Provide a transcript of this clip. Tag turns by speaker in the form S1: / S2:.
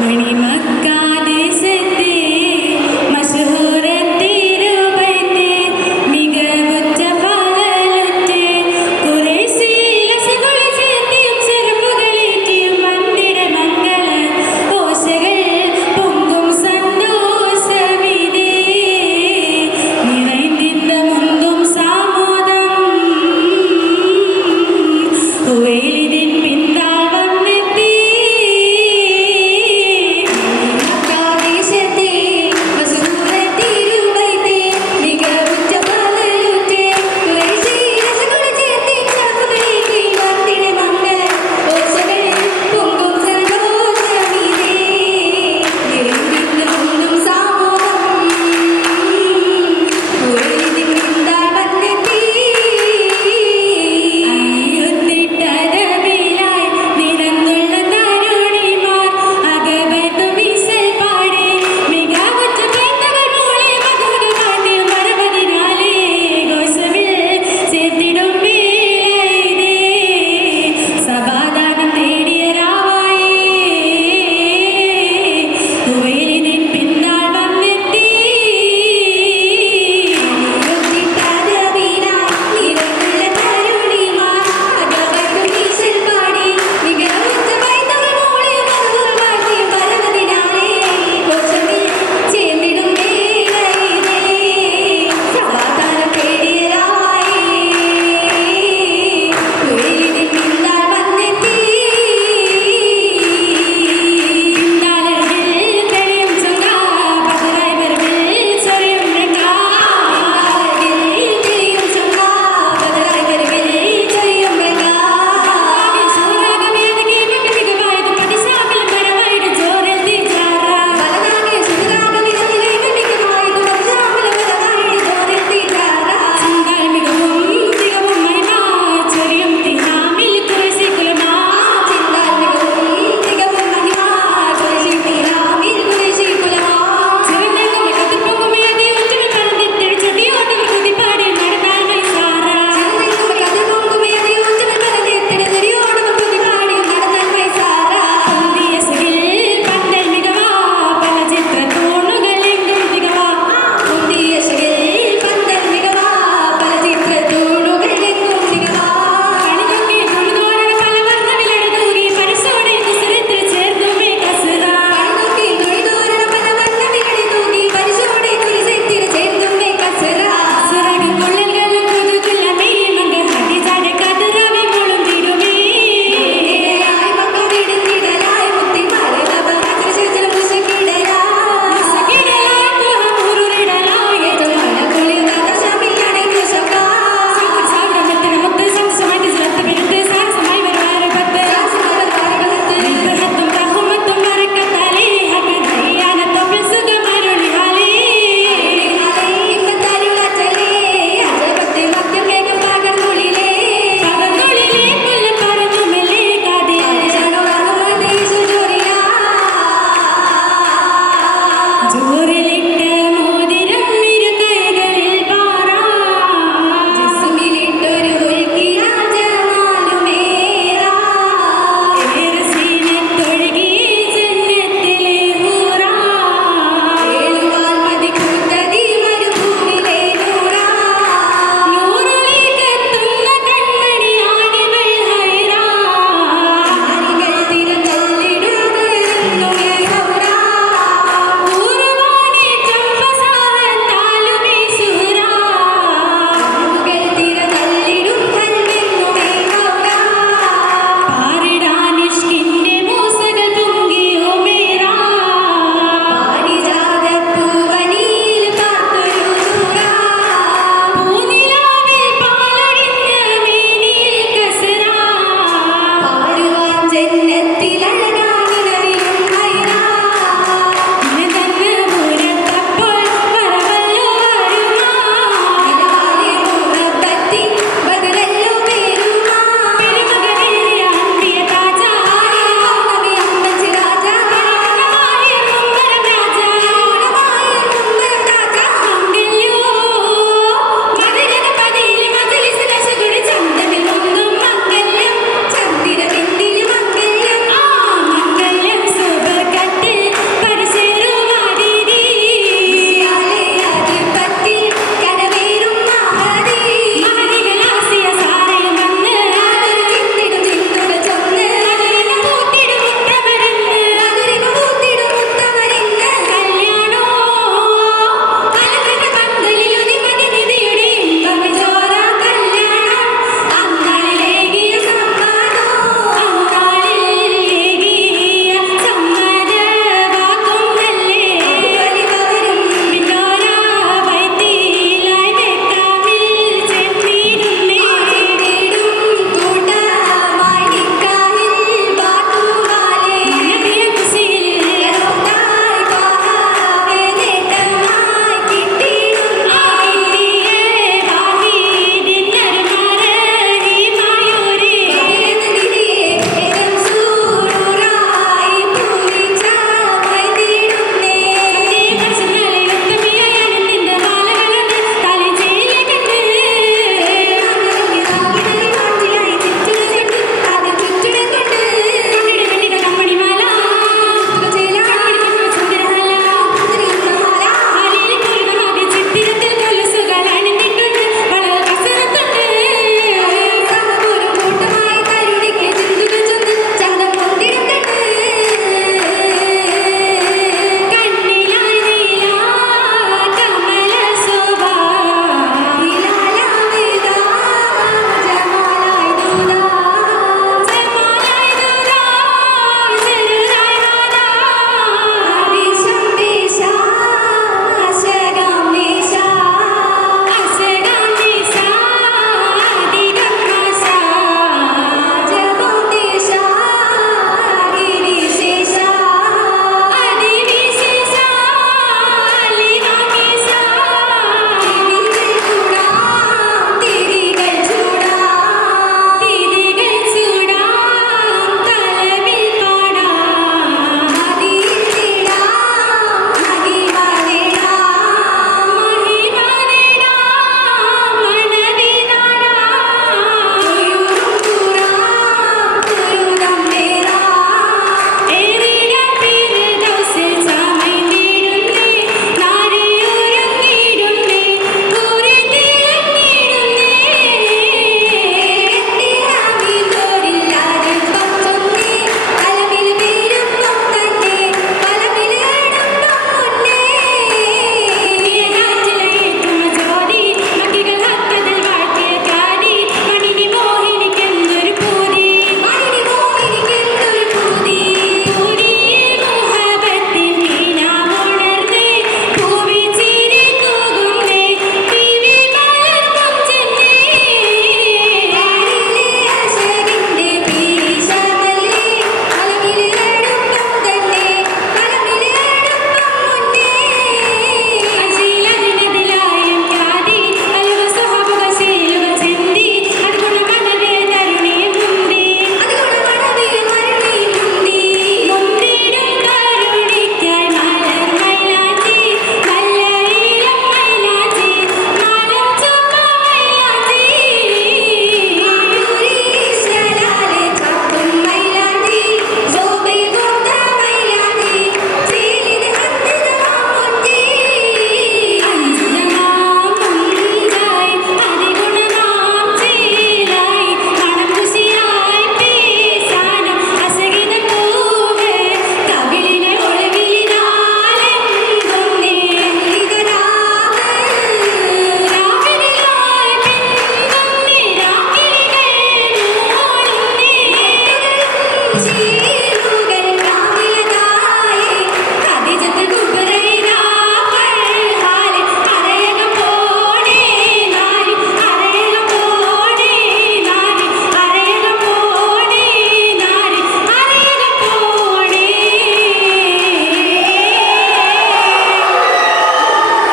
S1: മണിമക്കാ